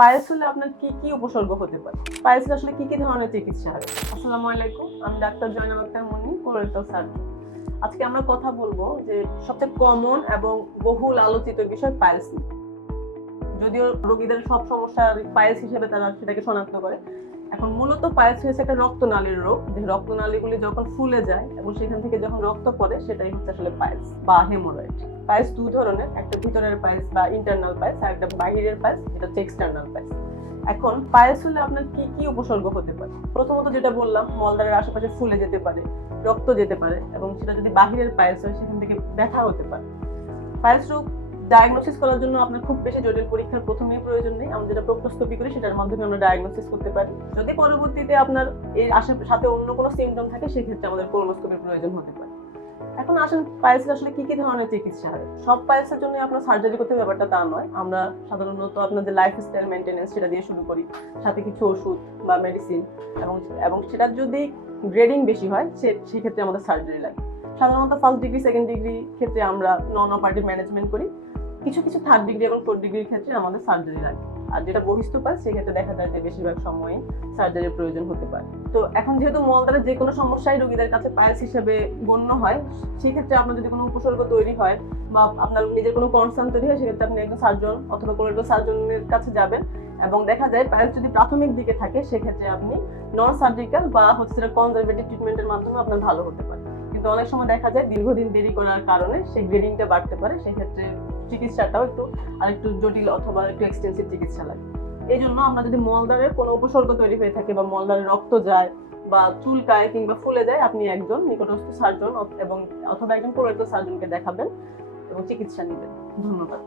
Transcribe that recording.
Piles হলে আপনার কি কি উপসর্গ হতে পারে? পাইলস আসলে কি কি ধরনের চিকিৎসা হয়? আসসালামু আলাইকুম, আমি ডাক্তার জয়নাল আক্তার মনি, কোলোরেক্টাল সার্জন। আজকে আমরা কথা বলবো যে সবচেয়ে কমন এবং বহুল আলোচিত বিষয় পাইলস নিয়ে। যদিও রোগীদের সব সমস্যা পাইলস হিসেবে তারা সেটাকে শনাক্ত করে। এখন মূলত পাইলস হচ্ছে একটা রক্তনালীর রোগ, যে রক্তনালীগুলি যখন ফুলে যায় এবং সেখান থেকে যখন রক্ত পড়ে সেটাই হচ্ছে আসলে পাইলস বা হেমোরয়েড। পাইলস দুই ধরনের, একটা ভিতরের পাইলস বা ইন্টারনাল পাইলস, আর একটা বাহিরের পাইলস, যেটা হচ্ছে এক্সটার্নাল পাইলস। এখন পাইলস হলে আপনার কি কি উপসর্গ হতে পারে? প্রথমত যেটা বললাম, মলদ্বারের আশেপাশে ফুলে যেতে পারে, রক্ত যেতে পারে, এবং সেটা যদি বাহিরের পাইলস হয় সেখান থেকে ব্যথা হতে পারে। পাইলস রোগ ডায়াগনোসিস করার জন্য আপনার খুব বেশি জটিল পরীক্ষার প্রথমেই প্রয়োজন নেই। আমরা যেটা প্রক্টোস্কোপি করি সেটার মাধ্যমে আমরা ডায়াগনোসিস করতে পারি। যদি পরবর্তীতে আপনার এর সাথে অন্য কোনো সিমটম থাকে সেক্ষেত্রে আমাদের কোলোনোস্কোপির প্রয়োজন হতে পারে। এখন আসেন, পাইলসের আসলে কি কি ধরনের চিকিৎসা হয়? সব পাইলসের জন্য আপনার সার্জারি করতে ব্যাপারটা তা নয়। আমরা সাধারণত আপনার যে লাইফস্টাইল মেনটেনেন্স সেটা দিয়ে শুরু করি, সাথে কিছু ওষুধ বা মেডিসিন, এবং সেটা যদি গ্রেডিং বেশি হয় সেক্ষেত্রে আমাদের সার্জারি লাগে। সাধারণত ফার্স্ট ডিগ্রি সেকেন্ড ডিগ্রি ক্ষেত্রে আমরা নন অপারেটিভ ম্যানেজমেন্ট করি, কিছু কিছু থার্ড ডিগ্রি এবং ফোর্থ ডিগ্রির ক্ষেত্রে আমাদের সার্জারি লাগে। আর যেটা বহিস্থ পাইলস সেক্ষেত্রে দেখা যায় যে বেশিরভাগ সময়ই সার্জারির প্রয়োজন হতে পারে। তো এখন যেহেতু মলদ্বারের যে কোনো সমস্যাই রোগীদের কাছে পাইলস হিসেবে গণ্য হয়, সেই ক্ষেত্রে আপনার যদি কোনো উপসর্গ তৈরি হয় বা আপনার নিজের কোনো কনসার্ন তৈরি হয়, সেক্ষেত্রে আপনি একজন সার্জন অথবা কোলোরেক্টাল সার্জনের কাছে যাবেন। এবং দেখা যায় পাইলস যদি প্রাথমিক দিকে থাকে সেক্ষেত্রে আপনি নন সার্জিক্যাল বা হচ্ছে কনজারভেটিভ ট্রিটমেন্টের মাধ্যমে আপনার ভালো হতে পারে। কিন্তু অনেক সময় দেখা যায় দীর্ঘদিন দেরি করার কারণে সেই গ্রেডিংটা বাড়তে পারে, সেক্ষেত্রে চিকিৎসাটাও আরেকটু জটিল অথবা একটু এক্সটেন্সিভ চিকিৎসা লাগে। এই জন্য আমরা যদি মলদ্বারের কোনো উপসর্গ তৈরি হয়ে থাকে বা মলদ্বারে রক্ত যায় বা চুলকায় কিংবা ফুলে যায়, আপনি একজন নিকটস্থ সার্জন অথবা একজন কোলোরেক্টাল সার্জনকে দেখাবেন এবং চিকিৎসা নেবেন। ধন্যবাদ।